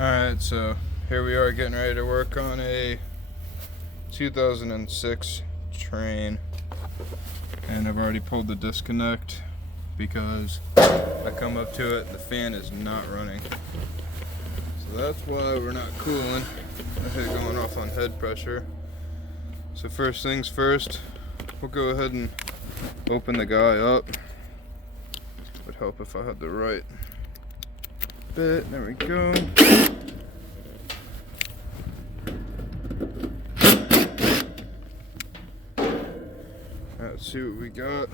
Alright, so here we are getting ready to work on a 2006 Train, and I've already pulled the disconnect because I come up to it, the fan is not running. So that's why we're not cooling. I had it going off on head pressure. So first things first, we'll go ahead and open the guy up. Would help if I had the right bit. There we go. Let's see what we got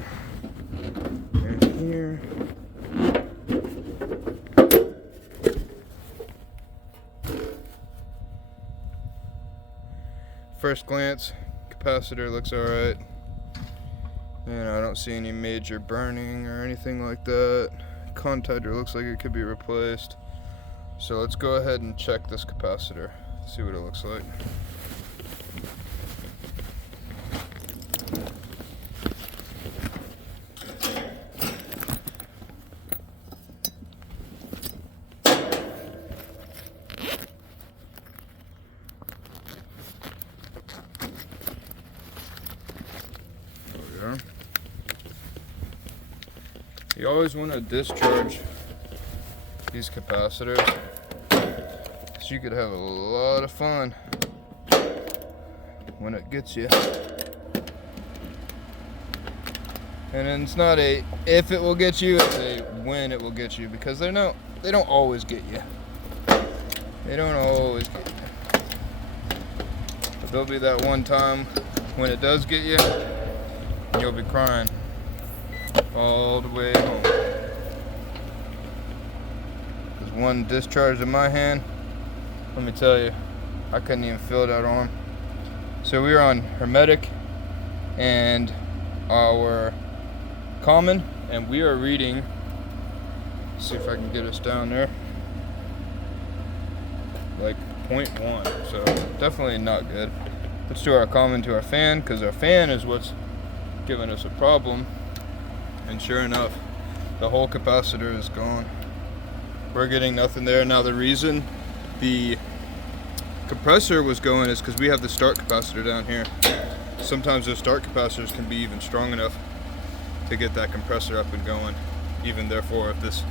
in here. First glance, capacitor looks alright. I don't see any major burning or anything like that. Contactor looks like it could be replaced. So let's go ahead and check this capacitor, see what it looks like. You always want to discharge these capacitors so you could have a lot of fun when it gets you. And it's not a if it will get you, it's a when it will get you, because they don't always get you. They don't always get you. But there'll be that one time when it does get you, and you'll be crying all the way home. There's one discharge in my hand, let me tell you, I couldn't even feel that arm. So we were on hermetic and our common, and we are reading, let's see if I can get us down there, like 0.1, so definitely not good. Let's do our common to our fan, because our fan is what's giving us a problem. And sure enough, the whole capacitor is gone. We're getting nothing there. Now the reason the compressor was going is because we have the start capacitor down here. Sometimes those start capacitors can be even strong enough to get that compressor up and going, even therefore if this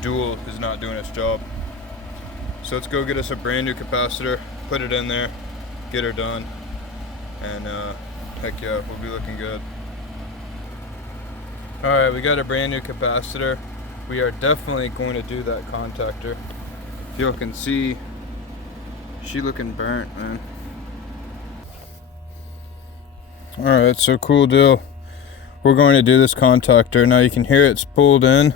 dual is not doing its job. So let's go get us a brand new capacitor, put it in there, get her done, and heck yeah, we'll be looking good. Alright, we got a brand new capacitor. We are definitely going to do that contactor. If y'all can see, she looking burnt, man. Alright, so cool deal. We're going to do this contactor. Now you can hear it's pulled in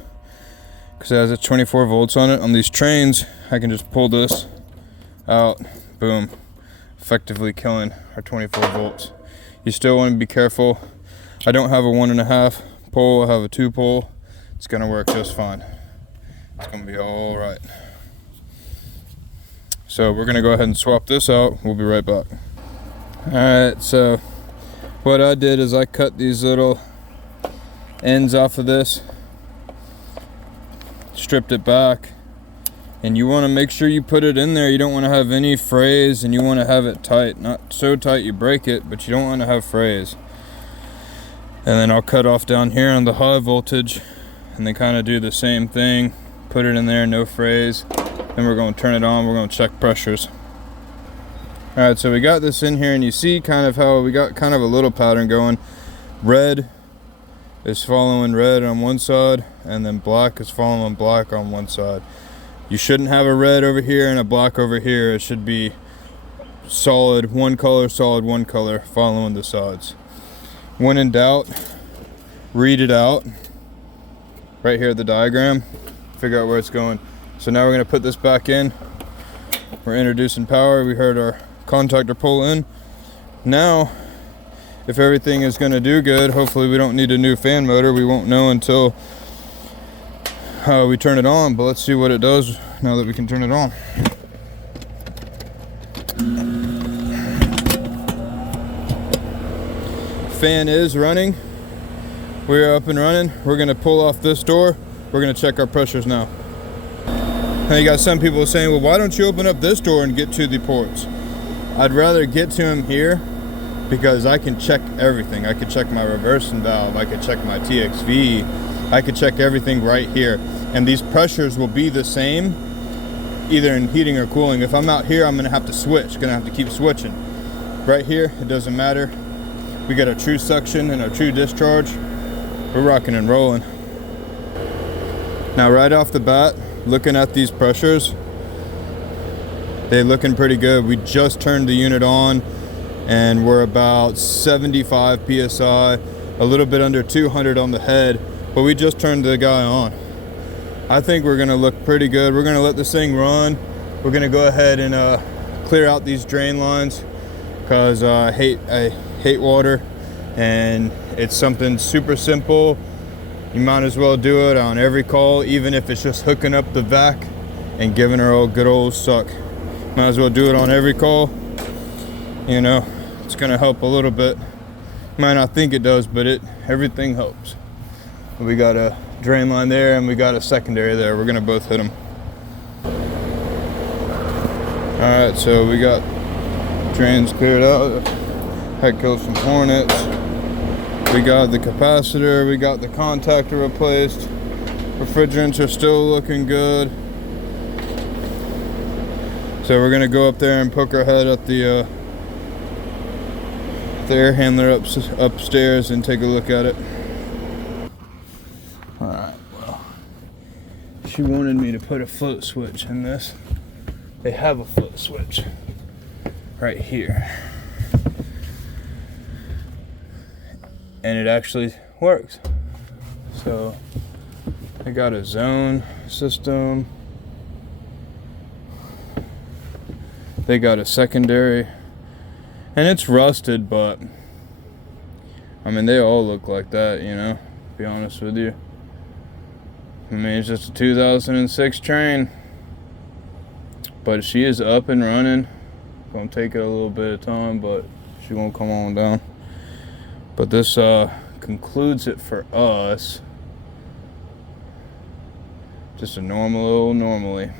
because it has a 24 volts on it. On these trains, I can just pull this out, boom, effectively killing our 24 volts. You still want to be careful. I don't have a 1.5 pole, I have a 2 pole. It's gonna work just fine. It's gonna be all right. So we're gonna go ahead and swap this out. We'll be right back. All right, so what I did is I cut these little ends off of this, stripped it back, and you want to make sure you put it in there. You don't want to have any frays, and you want to have it tight, not so tight you break it, but you don't want to have frays. And then I'll cut off down here on the high voltage, and they kind of do the same thing. Put it in there, no frays. Then we're going to turn it on, we're going to check pressures. Alright, so we got this in here, and you see kind of how we got kind of a little pattern going. Red is following red on one side, and then black is following black on one side. You shouldn't have a red over here and a black over here. It should be solid one color, following the sides. When in doubt, read it out right here at the diagram, figure out where it's going. So now we're going to put this back in. We're introducing power. We heard our contactor pull in. Now, if everything is going to do good, hopefully we don't need a new fan motor. We won't know until we turn it on, but let's see what it does now that we can turn it on. Fan is running. We're up and running. We're going to pull off this door. We're going to check our pressures now. And you got some people saying, well, why don't you open up this door and get to the ports? I'd rather get to them here because I can check everything. I could check my reversing valve, I could check my TXV, I could check everything right here. And these pressures will be the same either in heating or cooling. If I'm out here, I'm gonna have to switch, gonna have to keep switching. Right here, it doesn't matter. We got a true suction and a true discharge. We're rocking and rolling. Now right off the bat, looking at these pressures, they're looking pretty good. We just turned the unit on and we're about 75 PSI, a little bit under 200 on the head, but we just turned the guy on. I think we're gonna look pretty good. We're gonna let this thing run. We're gonna go ahead and clear out these drain lines because I hate water, and it's something super simple. You might as well do it on every call, even if it's just hooking up the vac and giving her a good old suck. Might as well do it on every call. You know, it's gonna help a little bit. Might not think it does, but everything helps. We got a drain line there and we got a secondary there. We're gonna both hit them. All right, so we got drains cleared out. Had killed some hornets. We got the capacitor, we got the contactor replaced. Refrigerants are still looking good. So we're gonna go up there and poke our head at the air handler upstairs and take a look at it. All right, well, she wanted me to put a float switch in this. They have a float switch right here. And it actually works. So I got a zone system. They got a secondary, and it's rusted, but I mean, they all look like that, you know, to be honest with you. I mean, it's just a 2006 train, but she is up and running. Gonna take it a little bit of time, but she won't come on down. But this concludes it for us. Just a normal old normally.